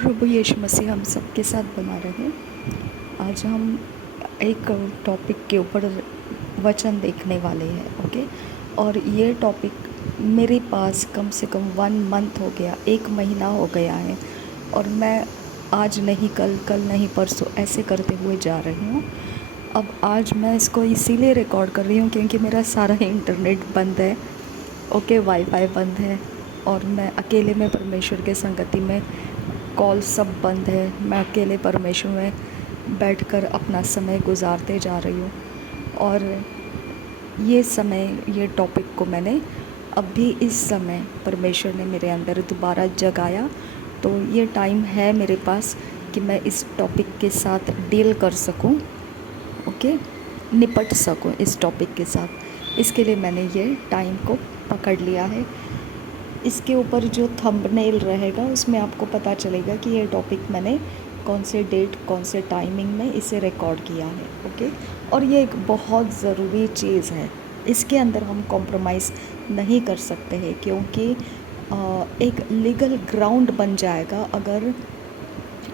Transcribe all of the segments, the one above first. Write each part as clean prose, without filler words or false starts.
प्रभु यीशु मसीह हम सबके साथ बना रहे। आज हम एक टॉपिक के ऊपर वचन देखने वाले हैं। ओके। और ये टॉपिक मेरे पास कम से कम 1 मंथ हो गया, 1 महीना हो गया है। और मैं आज नहीं कल, कल नहीं परसों ऐसे करते हुए जा रही हूँ। अब आज मैं इसको इसीलिए रिकॉर्ड कर रही हूँ क्योंकि मेरा सारा इंटरनेट बंद है। ओके, वाईफाई बंद है और मैं अकेले में परमेश्वर के संगति में, कॉल सब बंद है। मैं अकेले परमेश्वर में बैठकर अपना समय गुजारते जा रही हूँ। और ये समय, ये टॉपिक को मैंने अभी इस समय परमेश्वर ने मेरे अंदर दोबारा जगाया, तो ये टाइम है मेरे पास कि मैं इस टॉपिक के साथ डील कर सकूं। ओके, निपट सकूं इस टॉपिक के साथ। इसके लिए मैंने ये टाइम को पकड़ लिया है। इसके ऊपर जो थंबनेल रहेगा उसमें आपको पता चलेगा कि ये टॉपिक मैंने कौन से डेट, कौन से टाइमिंग में इसे रिकॉर्ड किया है। ओके। और ये एक बहुत ज़रूरी चीज़ है, इसके अंदर हम कॉम्प्रोमाइज़ नहीं कर सकते हैं क्योंकि एक लीगल ग्राउंड बन जाएगा। अगर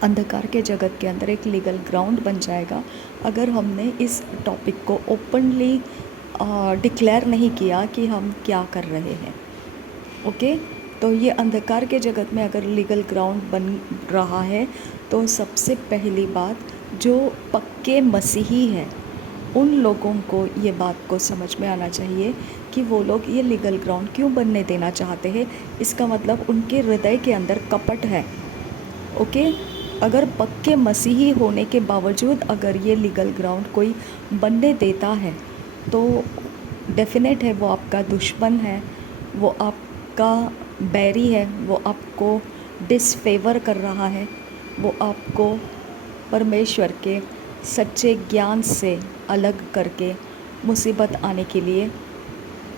अंधकार के जगत के अंदर एक लीगल ग्राउंड बन जाएगा अगर हमने इस टॉपिक को ओपनली डिक्लेयर नहीं किया कि हम क्या कर रहे हैं। ओके। तो ये अंधकार के जगत में अगर लीगल ग्राउंड बन रहा है तो सबसे पहली बात, जो पक्के मसीही हैं उन लोगों को ये बात को समझ में आना चाहिए कि वो लोग ये लीगल ग्राउंड क्यों बनने देना चाहते हैं। इसका मतलब उनके हृदय के अंदर कपट है। ओके। अगर पक्के मसीही होने के बावजूद अगर ये लीगल ग्राउंड कोई बनने देता है तो डेफिनेट है वो आपका दुश्मन है, वो आपका बैरी है, वो आपको डिसफेवर कर रहा है, वो आपको परमेश्वर के सच्चे ज्ञान से अलग करके मुसीबत आने के लिए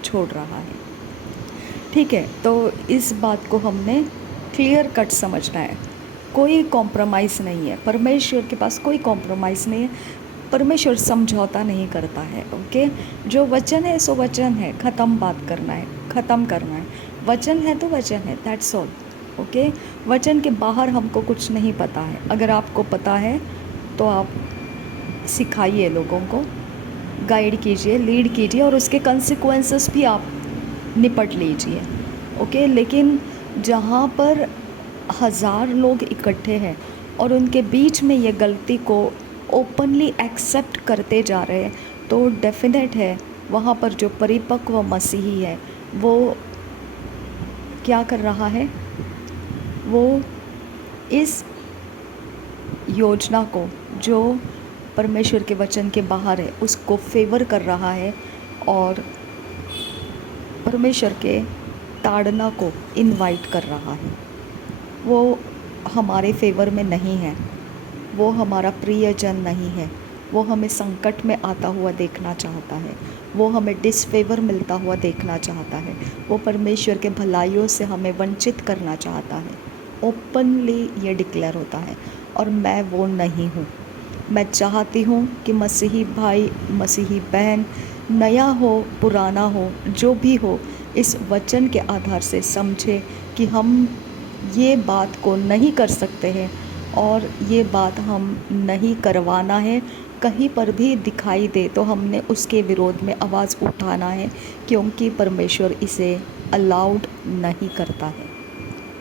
छोड़ रहा है। ठीक है, तो इस बात को हमने क्लियर कट समझना है। कोई कॉम्प्रोमाइज़ नहीं है, परमेश्वर के पास कोई कॉम्प्रोमाइज़ नहीं है। परमेश्वर समझौता नहीं करता है। ओके। जो वचन है सो वचन है, ख़त्म बात करना है, ख़त्म करना है। वचन है तो वचन है, दैट्स ऑल। ओके। वचन के बाहर हमको कुछ नहीं पता है। अगर आपको पता है तो आप सिखाइए लोगों को, गाइड कीजिए, लीड कीजिए और उसके कंसिक्वेंसेस भी आप निपट लीजिए। ओके। लेकिन जहाँ पर 1000 लोग इकट्ठे हैं और उनके बीच में ये गलती को ओपनली एक्सेप्ट करते जा रहे हैं तो डेफिनेट है वहाँ पर जो परिपक्व मसीही है वो क्या कर रहा है, वो इस योजना को जो परमेश्वर के वचन के बाहर है उसको फेवर कर रहा है और परमेश्वर के ताड़ना को इनवाइट कर रहा है। वो हमारे फेवर में नहीं है, वो हमारा प्रियजन नहीं है, वो हमें संकट में आता हुआ देखना चाहता है, वो हमें डिसफेवर मिलता हुआ देखना चाहता है, वो परमेश्वर के भलाइयों से हमें वंचित करना चाहता है। ओपनली ये डिक्लेयर होता है और मैं वो नहीं हूँ। मैं चाहती हूँ कि मसीही भाई, मसीही बहन, नया हो पुराना हो जो भी हो, इस वचन के आधार से समझे कि हम ये बात को नहीं कर सकते हैं और ये बात हम नहीं करवाना है। कहीं पर भी दिखाई दे तो हमने उसके विरोध में आवाज़ उठाना है क्योंकि परमेश्वर इसे अलाउड नहीं करता है।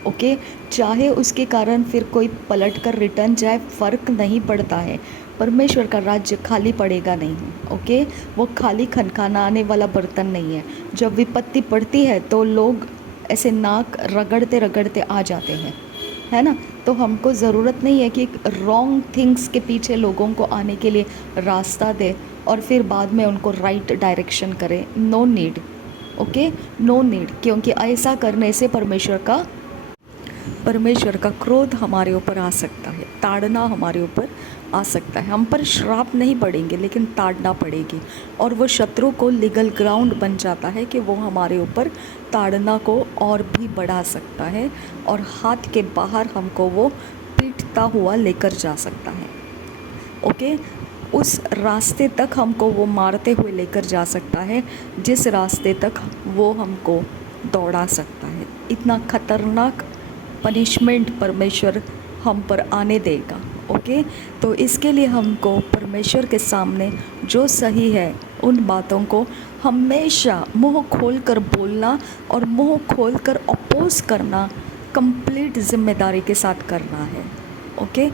ओके। चाहे उसके कारण फिर कोई पलट कर रिटर्न जाए, फ़र्क नहीं पड़ता है। परमेश्वर का राज्य खाली पड़ेगा नहीं। ओके। वो खाली खनखानाने वाला बर्तन नहीं है। जब विपत्ति पड़ती है तो लोग ऐसे नाक रगड़ते रगड़ते आ जाते हैं, है ना। तो हमको ज़रूरत नहीं है कि रॉन्ग थिंग्स के पीछे लोगों को आने के लिए रास्ता दे और फिर बाद में उनको राइट डायरेक्शन करें। No need. Okay, no need. क्योंकि ऐसा करने से परमेश्वर का क्रोध हमारे ऊपर आ सकता है, ताड़ना हमारे ऊपर आ सकता है। हम पर श्राप नहीं पड़ेंगे लेकिन ताड़ना पड़ेगी और वो शत्रु को लीगल ग्राउंड बन जाता है कि वो हमारे ऊपर ताड़ना को और भी बढ़ा सकता है और हाथ के बाहर हमको वो पीटता हुआ लेकर जा सकता है। ओके। उस रास्ते तक हमको वो मारते हुए लेकर जा सकता है जिस रास्ते तक वो हमको दौड़ा सकता है। इतना खतरनाक पनिशमेंट परमेश्वर हम पर आने देगा। ओके, तो इसके लिए हमको परमेश्वर के सामने जो सही है उन बातों को हमेशा मुंह खोल कर बोलना और मुंह खोल कर अपोज करना कंप्लीट जिम्मेदारी के साथ करना है। ओके,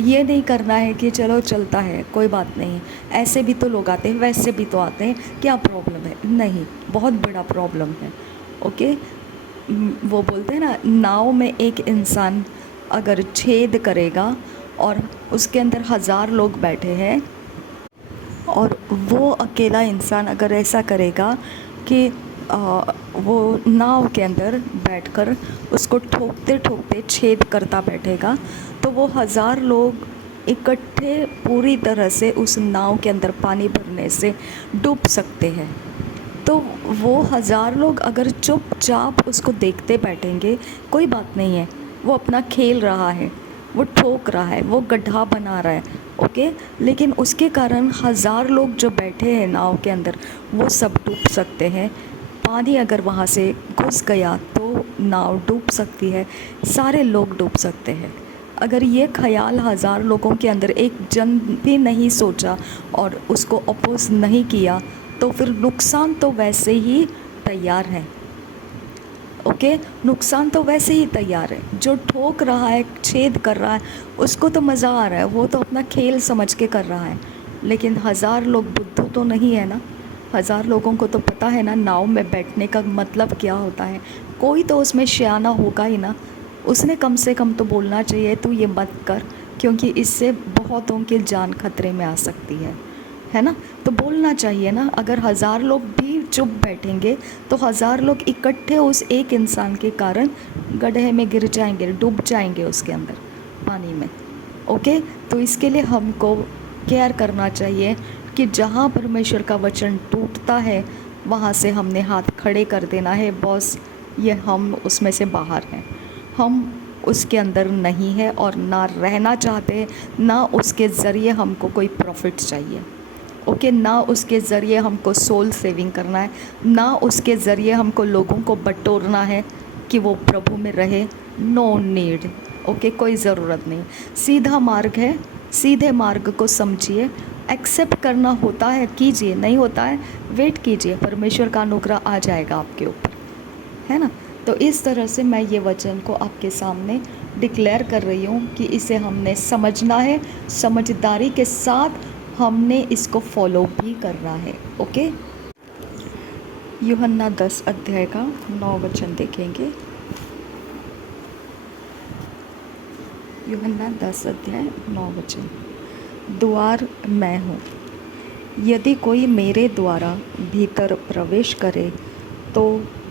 ये नहीं करना है कि चलो चलता है कोई बात नहीं, ऐसे भी तो लोग आते हैं वैसे भी तो आते हैं, क्या प्रॉब्लम है। नहीं, बहुत बड़ा प्रॉब्लम है। ओके, वो बोलते हैं ना, नाव में एक इंसान अगर छेद करेगा और उसके अंदर 1000 लोग बैठे हैं और वो अकेला इंसान अगर ऐसा करेगा कि वो नाव के अंदर बैठकर उसको ठोकते ठोकते छेद करता बैठेगा, तो वो 1000 लोग इकट्ठे पूरी तरह से उस नाव के अंदर पानी भरने से डूब सकते हैं। तो वो 1000 लोग अगर चुपचाप उसको देखते बैठेंगे, कोई बात नहीं है, वो अपना खेल रहा है, वो ठोक रहा है, वो गड्ढा बना रहा है। ओके, लेकिन उसके कारण 1000 लोग जो बैठे हैं नाव के अंदर वो सब डूब सकते हैं। पानी अगर वहाँ से घुस गया तो नाव डूब सकती है, सारे लोग डूब सकते हैं। अगर ये ख्याल 1000 लोगों के अंदर एक जन भी नहीं सोचा और उसको अपोज नहीं किया, तो फिर नुकसान तो वैसे ही तैयार है। ओके, नुकसान तो वैसे ही तैयार है। जो ठोक रहा है, छेद कर रहा है, उसको तो मज़ा आ रहा है, वो तो अपना खेल समझ के कर रहा है। लेकिन 1000 लोग बुद्धू तो नहीं है ना। 1000 लोगों को तो पता है ना नाव में बैठने का मतलब क्या होता है। कोई तो उसमें शयाना होगा ही ना, उसने कम से कम तो बोलना चाहिए तू ये मत कर, क्योंकि इससे बहुतों की जान खतरे में आ सकती है ना। तो बोलना चाहिए ना। अगर 1000 लोग भी चुप बैठेंगे तो 1000 लोग इकट्ठे उस एक इंसान के कारण गड्ढे में गिर जाएंगे, डूब जाएंगे उसके अंदर पानी में। ओके, तो इसके लिए हमको केयर करना चाहिए कि जहाँ परमेश्वर का वचन टूटता है वहाँ से हमने हाथ खड़े कर देना है, बॉस ये हम उसमें से बाहर हैं, हम उसके अंदर नहीं है और ना रहना चाहते, ना उसके ज़रिए हमको कोई प्रॉफिट चाहिए। ओके, ना उसके ज़रिए हमको सोल सेविंग करना है, ना उसके ज़रिए हमको लोगों को बटोरना है कि वो प्रभु में रहे। No need. ओके, कोई ज़रूरत नहीं। सीधा मार्ग है, सीधे मार्ग को समझिए। एक्सेप्ट करना होता है कीजिए, नहीं होता है वेट कीजिए, परमेश्वर का अनुग्रह आ जाएगा आपके ऊपर, है ना। तो इस तरह से मैं ये वचन को आपके सामने डिक्लेयर कर रही हूँ कि इसे हमने समझना है, समझदारी के साथ हमने इसको फॉलो भी करना है। ओके, यूहन्ना 10 अध्याय का 9 वचन देखेंगे। यूहन्ना 10 अध्याय 9 वचन। द्वार मैं हूँ, यदि कोई मेरे द्वारा भीतर प्रवेश करे तो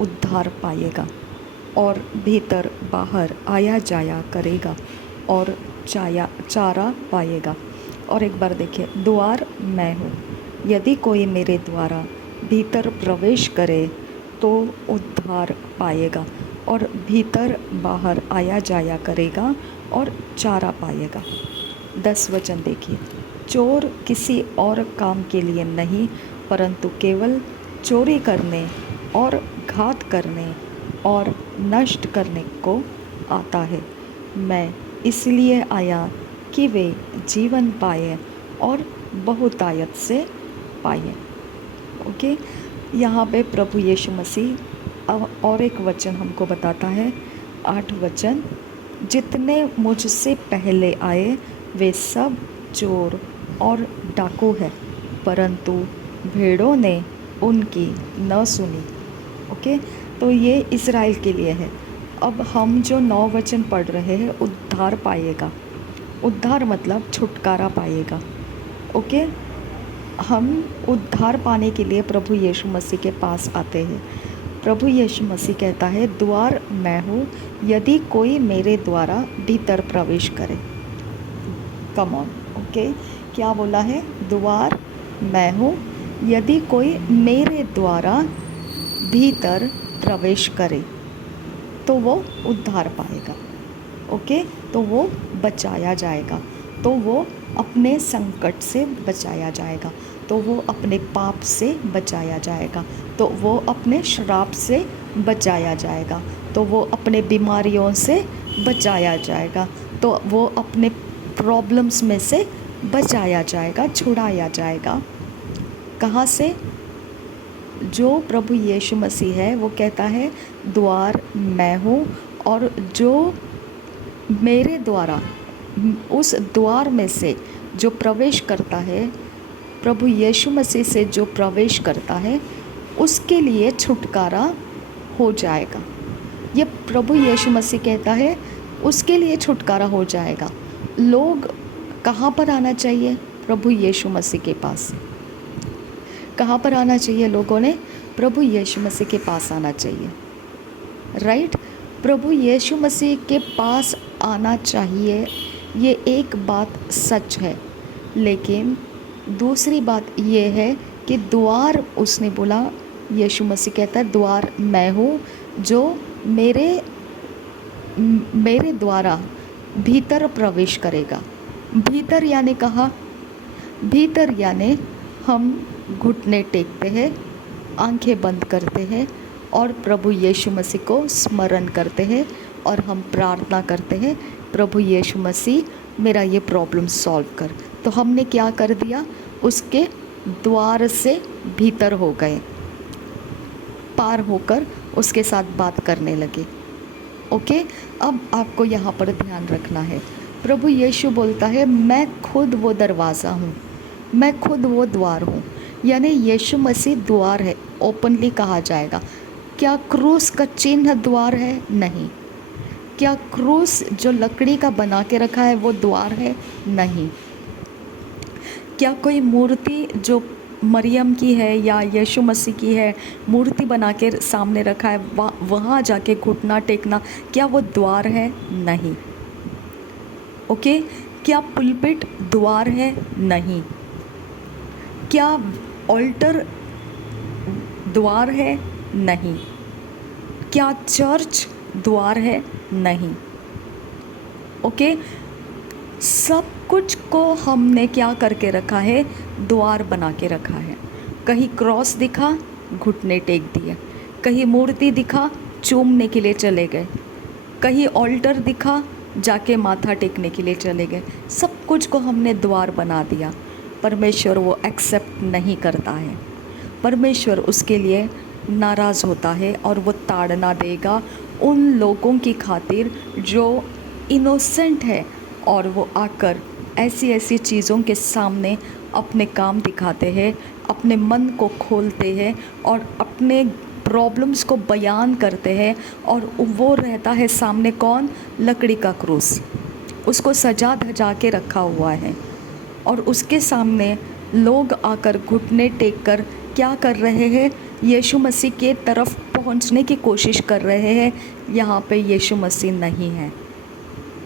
उद्धार पाएगा और भीतर बाहर आया जाया करेगा और चारा पाएगा। और एक बार देखिए, द्वार मैं हूँ, यदि कोई मेरे द्वारा भीतर प्रवेश करे तो उद्धार पाएगा और भीतर बाहर आया जाया करेगा और चारा पाएगा। 10 वचन देखिए, चोर किसी और काम के लिए नहीं परंतु केवल चोरी करने और घात करने और नष्ट करने को आता है। मैं इसलिए आया कि वे जीवन पाए और बहुतायत से पाए। ओके, यहाँ पे प्रभु यीशु मसीह और एक वचन हमको बताता है, 8 वचन, जितने मुझसे पहले आए वे सब चोर और डाकू है, परंतु भेड़ों ने उनकी न सुनी। ओके, तो ये इज़राइल के लिए है। अब हम जो 9 वचन पढ़ रहे हैं, उद्धार पाएगा। उद्धार मतलब छुटकारा पाएगा। ओके, हम उद्धार पाने के लिए प्रभु यीशु मसीह के पास आते हैं। प्रभु यीशु मसीह कहता है, द्वार मैं हूँ, यदि कोई मेरे द्वारा भीतर प्रवेश करे। Come on. ओके, क्या बोला है? द्वार मैं हूँ, यदि कोई मेरे द्वारा भीतर प्रवेश करे तो वो उद्धार पाएगा। ओके, तो वो बचाया जाएगा, तो वो अपने संकट से बचाया जाएगा, तो वो अपने पाप से बचाया जाएगा, तो वो अपने श्राप से बचाया जाएगा, तो वो अपने बीमारियों से बचाया जाएगा, तो वो अपने प्रॉब्लम्स में से बचाया जाएगा, छुड़ाया जाएगा। कहाँ से? जो प्रभु यीशु मसीह है वो कहता है द्वार मैं हूँ, और जो मेरे द्वारा उस द्वार में से जो प्रवेश करता है, प्रभु यीशु मसीह से जो प्रवेश करता है, उसके लिए छुटकारा हो जाएगा। ये प्रभु यीशु मसीह कहता है उसके लिए छुटकारा हो जाएगा। लोग कहाँ पर आना चाहिए? प्रभु यीशु मसीह के पास। कहाँ पर आना चाहिए लोगों ने? प्रभु यीशु मसीह के पास आना चाहिए, राइट। प्रभु यीशु मसीह के पास आना चाहिए, ये एक बात सच है। लेकिन दूसरी बात ये है कि द्वार, उसने बोला, यीशु मसीह कहता है द्वार मैं हूँ, जो मेरे द्वारा भीतर प्रवेश करेगा। भीतर यानी कहाँ? भीतर यानी हम घुटने टेकते हैं, आंखें बंद करते हैं और प्रभु यीशु मसीह को स्मरण करते हैं और हम प्रार्थना करते हैं, प्रभु यीशु मसीह मेरा ये प्रॉब्लम सॉल्व कर। तो हमने क्या कर दिया? उसके द्वार से भीतर हो गए, पार होकर उसके साथ बात करने लगे। ओके, अब आपको यहाँ पर ध्यान रखना है, प्रभु यीशु बोलता है मैं खुद वो दरवाज़ा हूँ, मैं खुद वो द्वार हूँ। यानी यीशु मसीह द्वार है, ओपनली कहा जाएगा। क्या क्रूस का चिन्ह द्वार है? नहीं। क्या क्रूस जो लकड़ी का बना के रखा है वो द्वार है? नहीं। क्या कोई मूर्ति जो मरियम की है या यीशु मसीह की है, मूर्ति बना के सामने रखा है, वहाँ जाके घुटना टेकना, क्या वो द्वार है? नहीं। ओके, क्या पुलपिट द्वार है? नहीं। क्या ऑल्टर द्वार है? नहीं। क्या चर्च द्वार है? नहीं। ओके, सब कुछ को हमने क्या करके रखा है? द्वार बना के रखा है। कहीं क्रॉस दिखा, घुटने टेक दिए। कहीं मूर्ति दिखा, चूमने के लिए चले गए। कहीं ऑल्टर दिखा, जाके माथा टेकने के लिए चले गए। सब कुछ को हमने द्वार बना दिया। परमेश्वर वो एक्सेप्ट नहीं करता है। परमेश्वर उसके लिए नाराज़ होता है और वो ताड़ना देगा उन लोगों की खातिर जो इनोसेंट है, और वो आकर ऐसी ऐसी चीज़ों के सामने अपने काम दिखाते हैं, अपने मन को खोलते हैं और अपने प्रॉब्लम्स को बयान करते हैं। और वो रहता है सामने कौन? लकड़ी का क्रूस, उसको सजा धजा के रखा हुआ है, और उसके सामने लोग आकर घुटने टेक कर क्या कर रहे हैं? यीशु मसीह के तरफ पहुंचने की कोशिश कर रहे हैं। यहाँ पे यीशु मसीह नहीं है।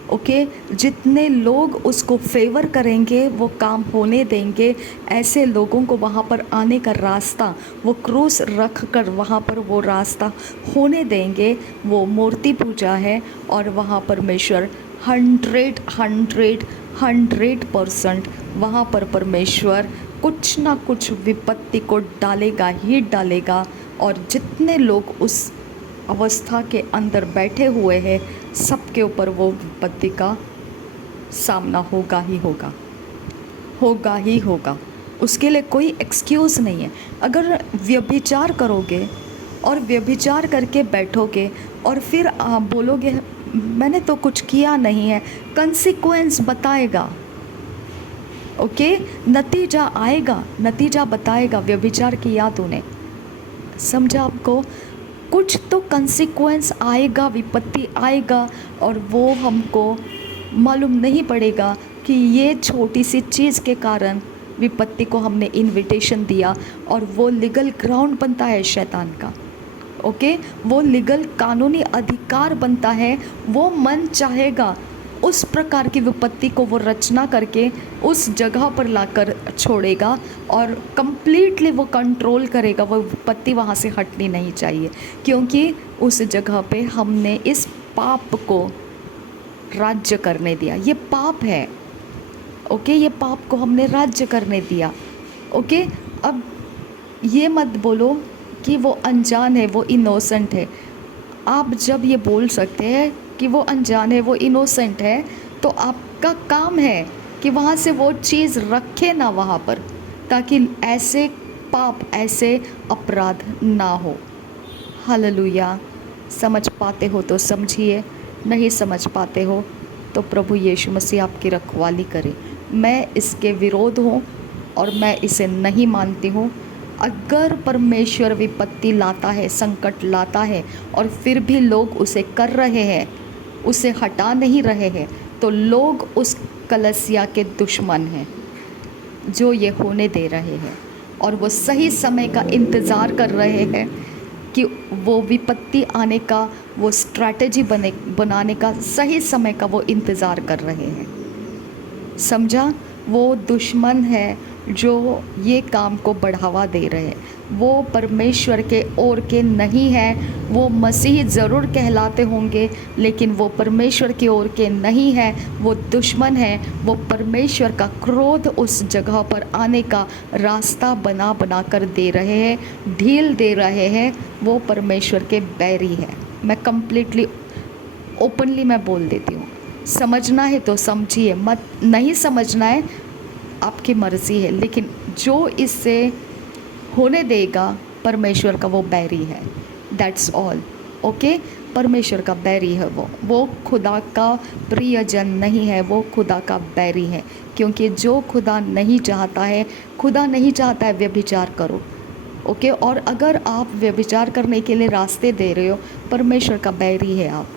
ओके, जितने लोग उसको फेवर करेंगे वो काम होने देंगे। ऐसे लोगों को वहाँ पर आने का रास्ता, वो क्रूस रख कर वहाँ पर वो रास्ता होने देंगे। वो मूर्ति पूजा है और वहाँ परमेश्वर 100% वहाँ पर परमेश्वर कुछ ना कुछ विपत्ति को डालेगा ही डालेगा। और जितने लोग उस अवस्था के अंदर बैठे हुए हैं, सबके ऊपर वो विपत्ति का सामना होगा ही होगा, होगा ही होगा। उसके लिए कोई एक्सक्यूज़ नहीं है। अगर व्यभिचार करोगे और व्यभिचार करके बैठोगे और फिर आप बोलोगे मैंने तो कुछ किया नहीं है, कंसिक्वेंस बताएगा। ओके, नतीजा आएगा, नतीजा बताएगा। व्यभिचार किया तूने, समझा आपको? कुछ तो कंसिक्वेंस आएगा, विपत्ति आएगा, और वो हमको मालूम नहीं पड़ेगा कि ये छोटी सी चीज़ के कारण विपत्ति को हमने इनविटेशन दिया, और वो लीगल ग्राउंड बनता है शैतान का। ओके, वो लीगल कानूनी अधिकार बनता है। वो मन चाहेगा उस प्रकार की विपत्ति को वो रचना करके उस जगह पर लाकर छोड़ेगा और कंप्लीटली वो कंट्रोल करेगा। वो विपत्ति वहाँ से हटनी नहीं चाहिए, क्योंकि उस जगह पे हमने इस पाप को राज्य करने दिया। ये पाप है। ओके, ये पाप को हमने राज्य करने दिया। ओके, अब ये मत बोलो कि वो अनजान है, वो इनोसेंट है। आप जब ये बोल सकते हैं कि वो अनजान है, वो इनोसेंट है, तो आपका काम है कि वहाँ से वो चीज़ रखे ना वहाँ पर, ताकि ऐसे पाप, ऐसे अपराध ना हो। हालेलुया। समझ पाते हो तो समझिए, नहीं समझ पाते हो तो प्रभु यीशु मसीह आपकी रखवाली करे। मैं इसके विरोध हूँ और मैं इसे नहीं मानती हूँ। अगर परमेश्वर विपत्ति लाता है, संकट लाता है और फिर भी लोग उसे कर रहे हैं, उसे हटा नहीं रहे हैं, तो लोग उस कलीसिया के दुश्मन हैं जो ये होने दे रहे हैं। और वो सही समय का इंतज़ार कर रहे हैं कि वो विपत्ति आने का, वो स्ट्रैटेजी बनाने का, सही समय का वो इंतज़ार कर रहे हैं। समझा? वो दुश्मन है जो ये काम को बढ़ावा दे रहे हैं। वो परमेश्वर के ओर के नहीं हैं। वो मसीह ज़रूर कहलाते होंगे, लेकिन वो परमेश्वर की ओर के नहीं हैं। वो दुश्मन हैं। वो परमेश्वर का क्रोध उस जगह पर आने का रास्ता बना बना कर दे रहे हैं, ढील दे रहे हैं। वो परमेश्वर के बैरी हैं। मैं कंप्लीटली ओपनली मैं बोल देती हूँ। समझना है तो समझिए, मत नहीं समझना है आपकी मर्ज़ी है, लेकिन जो इससे होने देगा परमेश्वर का वो बैरी है। That's all. ओके, परमेश्वर का बैरी है वो खुदा का प्रियजन नहीं है, वो खुदा का बैरी है। क्योंकि जो खुदा नहीं चाहता है, खुदा नहीं चाहता है व्यभिचार करो। ओके, और अगर आप व्यभिचार करने के लिए रास्ते दे रहे हो, परमेश्वर का बैरी है आप।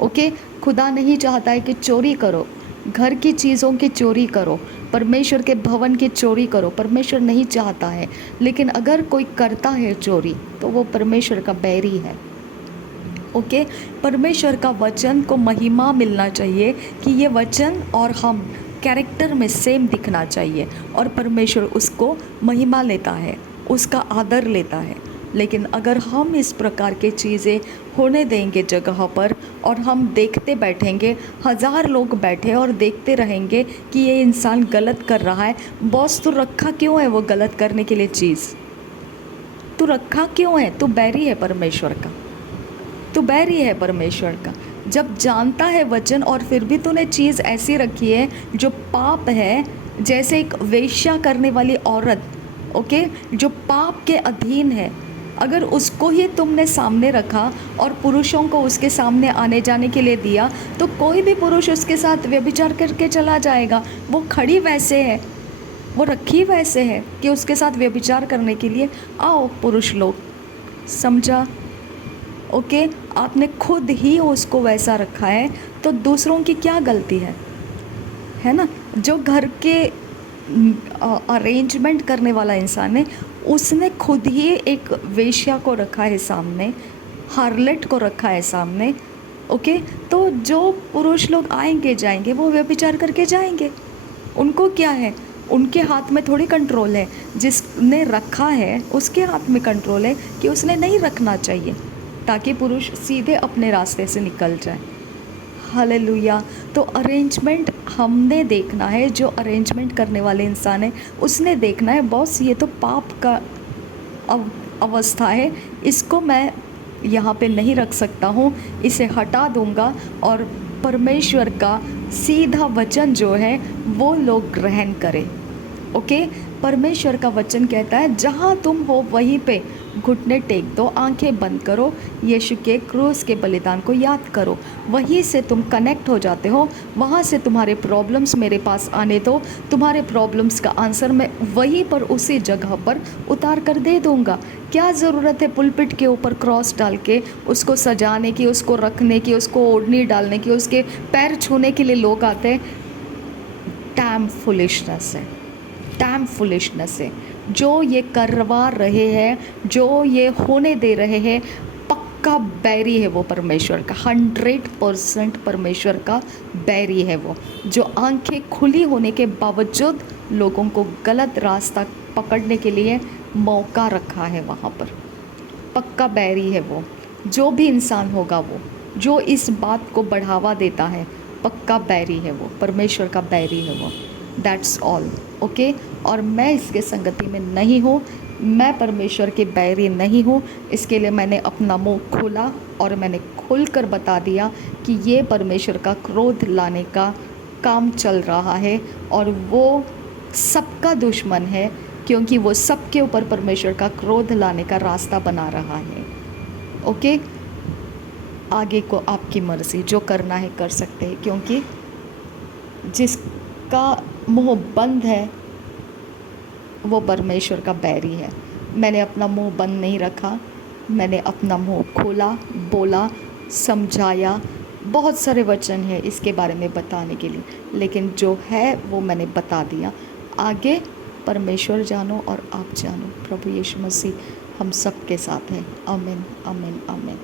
ओके, खुदा नहीं चाहता है कि चोरी करो, घर की चीज़ों की चोरी करो, परमेश्वर के भवन की चोरी करो, परमेश्वर नहीं चाहता है। लेकिन अगर कोई करता है चोरी, तो वो परमेश्वर का बैरी है। ओके, परमेश्वर का वचन को महिमा मिलना चाहिए कि ये वचन और हम कैरेक्टर में सेम दिखना चाहिए, और परमेश्वर उसको महिमा लेता है, उसका आदर लेता है। लेकिन अगर हम इस प्रकार के चीज़ें होने देंगे जगह पर, और हम देखते बैठेंगे, 1000 लोग बैठे और देखते रहेंगे कि ये इंसान गलत कर रहा है, बॉस तू रखा क्यों है वो गलत करने के लिए चीज़? तू रखा क्यों है? तू बैरी है परमेश्वर का, तू बैरी है परमेश्वर का। जब जानता है वचन और फिर भी तूने चीज़ ऐसी रखी है जो पाप है, जैसे एक वेश्या करने वाली औरत, ओके, जो पाप के अधीन है, अगर उसको ही तुमने सामने रखा और पुरुषों को उसके सामने आने जाने के लिए दिया, तो कोई भी पुरुष उसके साथ व्यभिचार करके चला जाएगा। वो खड़ी वैसे है, वो रखी वैसे है कि उसके साथ व्यभिचार करने के लिए आओ पुरुष लोग। समझा? ओके, आपने खुद ही उसको वैसा रखा है, तो दूसरों की क्या गलती है ना? जो घर के अरेंजमेंट करने वाला इंसान है, उसने खुद ही एक वेश्या को रखा है सामने, हार्लेट को रखा है सामने। ओके, तो जो पुरुष लोग आएंगे जाएंगे वो व्यभिचार करके जाएंगे। उनको क्या है? उनके हाथ में थोड़ी कंट्रोल है। जिसने रखा है उसके हाथ में कंट्रोल है कि उसने नहीं रखना चाहिए, ताकि पुरुष सीधे अपने रास्ते से निकल जाए। हालेलुया। तो अरेंजमेंट हमने देखना है, जो अरेंजमेंट करने वाले इंसान है उसने देखना है, बॉस ये तो पाप का अवस्था है, इसको मैं यहाँ पे नहीं रख सकता हूँ, इसे हटा दूँगा, और परमेश्वर का सीधा वचन जो है वो लोग ग्रहण करें। ओके, परमेश्वर का वचन कहता है जहाँ तुम हो वहीं पे घुटने टेक दो, आंखें बंद करो, यीशु के क्रूस के बलिदान को याद करो, वहीं से तुम कनेक्ट हो जाते हो। वहाँ से तुम्हारे प्रॉब्लम्स मेरे पास आने दो, तुम्हारे प्रॉब्लम्स का आंसर मैं वहीं पर उसी जगह पर उतार कर दे दूँगा। क्या ज़रूरत है पुलपिट के ऊपर क्रॉस डाल के उसको सजाने की, उसको रखने की, उसको ओढ़नी डालने की, उसके पैर छूने के लिए लोग आते हैं? टैम फुलिशनेस है, टैम फुलिशनेस है। जो ये करवा रहे हैं, जो ये होने दे रहे हैं, पक्का बैरी है वो परमेश्वर का, 100% परमेश्वर का बैरी है वो, जो आंखें खुली होने के बावजूद लोगों को गलत रास्ता पकड़ने के लिए मौका रखा है वहाँ पर। पक्का बैरी है वो। जो भी इंसान होगा वो, जो इस बात को बढ़ावा देता है, पक्का बैरी है वो, परमेश्वर का बैरी है वो। That's all. ओके, और मैं इसके संगति में नहीं हूँ, मैं परमेश्वर के बैरी नहीं हूँ। इसके लिए मैंने अपना मुंह खोला और मैंने खुलकर बता दिया कि ये परमेश्वर का क्रोध लाने का काम चल रहा है और वो सबका दुश्मन है, क्योंकि वो सबके ऊपर परमेश्वर का क्रोध लाने का रास्ता बना रहा है। ओके, आगे को आपकी मर्ज़ी, जो करना है कर सकते हैं, क्योंकि जिसका मुंह बंद है वो परमेश्वर का बैरी है। मैंने अपना मुंह बंद नहीं रखा, मैंने अपना मुंह खोला, बोला, समझाया। बहुत सारे वचन है इसके बारे में बताने के लिए, लेकिन जो है वो मैंने बता दिया। आगे परमेश्वर जानो और आप जानो। प्रभु यीशु मसीह हम सब के साथ हैं। आमीन, आमीन, आमीन।